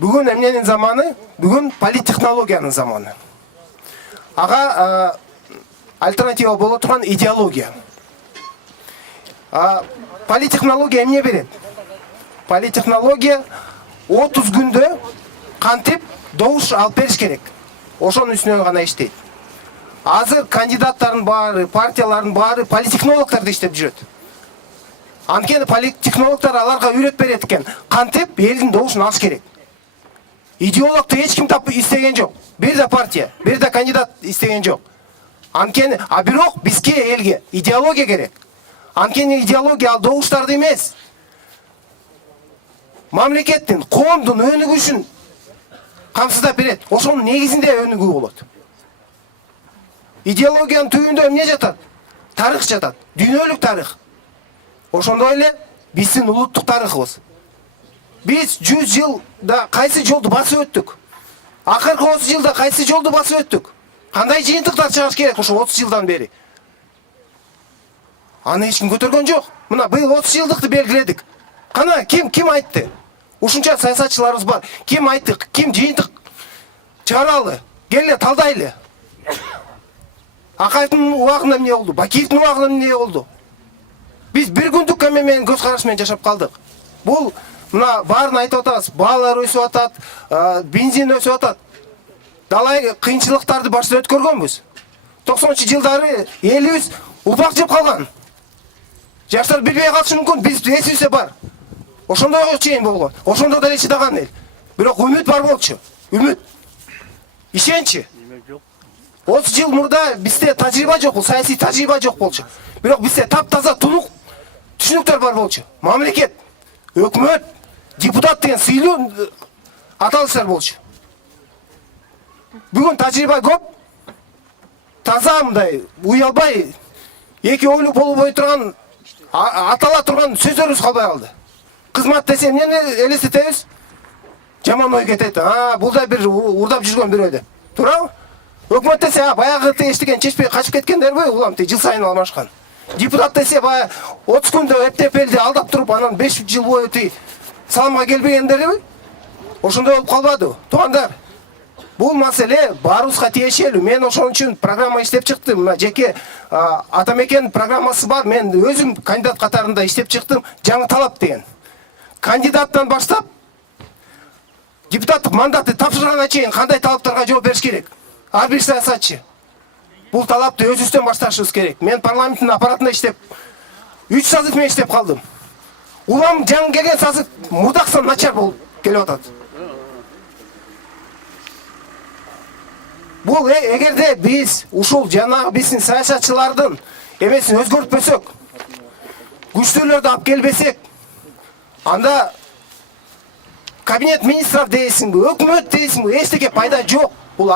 Бүгін эмненин заманы? Бүгін политтехнологиянын заманы. Ага альтернатива боло турган идеология. Политтехнология эмне берет? Политтехнология 30 күндө кантип добуш алып бериш керек. Ошонун үстүнөн гана иштейт. Азыр кандидаттардын баары, партиялардын баары политтехнологдорду иштеп жүрөт. Анткени политтехнологдор аларга үйрөт берет экен. Кантип элдин добушун алыш керек. Идеологду эч ким тап истеген жок. Бир да партия, бир да кандидат истеген жок. Анткени, бирок бизге элге идеология керек. Анткени идеология ал добуштарды эмес. Мамлекеттин, коомдун өнүгүшүн үчүн камсыздап берет. Ошонун негизинде өнүгүү болот. Идеологиянын түбүндө эмне жатат? Тарых жатат. Дүйнөлүк тарых. Ошондой эле биздин улуттук тарыхыбыз. Biz 100 yılda kaysı joldu basıp öttük. Akırkı 30 yılda kaysı joldu basıp öttük. Kандай жыйынтыктар чыгыш керек ошо 30 жылдан бери. Аны эч ким көтөргөн жок. Мына быйыл 30 жылдыкты белгиледик. Кана ким айтты? Ушунча саясатчыларыбыз бар. Ким айтты? Ким жыйынтык чыгаралы? Келе талдайлы. Акаевдин убагында эмне болду? Бакиевдин убагында эмне болду? Биз бир күндүк менен көз караш менен жашап калдык. Бул мына баарын айтып атабыз. Баалар өсүп атат, бензин өсүп атат. Далай кыйынчылыктарды башта өткөргөнбүз. 90-жылдары элибиз урпак жеп калган. Жаштар билбей калышы мүмкүн, биз эсибизде бар. Ошондой чейин болгон. Ошондо деле чыдаган эл. Бирок үмүт бар болчу. Үмүт. Ишенчи. 30 жыл мурда бизде тажрыйба жок, саясий тажрыйба жок болчу. Бирок бизде таптаза тунук түшүнүктөр бар болчу. Мамлекет, өкмөт, депутат деген сыйлуу аталыштар болчу. Бүгүн тажрыйба көп, таза мындай уялбай, эки ойлуу болбой турган, атала турган сөздөрүбүз калбай калды. Кызмат десе эмнени элестетебиз? Жаман ой кетет. Бул да бир урдап жүргөн бирөө деп. Туурабы? Өкмөт десе, баягы эштеген чечпей качып кеткендерби? Улам жыл сайын алмашкан. Депутат десе, баягы 30 күндө эптеп элди алдап туруп, анан 5 жыл бою салымга келбегендерби? Ошондой болуп калбады. Туугандар, бул маселе баарыбызга тиешелүү. Мен ошон үчүн программа иштеп чыктым. Мына жеке Атамекен программасы бар. Мен өзүм кандидат катарында иштеп чыктым. Жаңы талап деген. Кандидаттан баштап депутаттык мандатты тапшырганга чейин кандай талаптарга жооп бериш керек? Ар бир саясатчы. Бул талапты өзүбүздөн башташыбыз керек. Мен парламенттин аппаратында иштеп 3 сазык менен иштеп калдым. Улам жаңы келген сазык мурдаксан начар болуп келип атат. Бул эгерде биз ушул жанагы биздин саясатчылардын эмесин өзгөртпөсөк, күчтүүлөрдү алып келбесек, анда кабинет министров дейсиңби, өкмөт дейсиңби, эчтеке пайда жок. Бул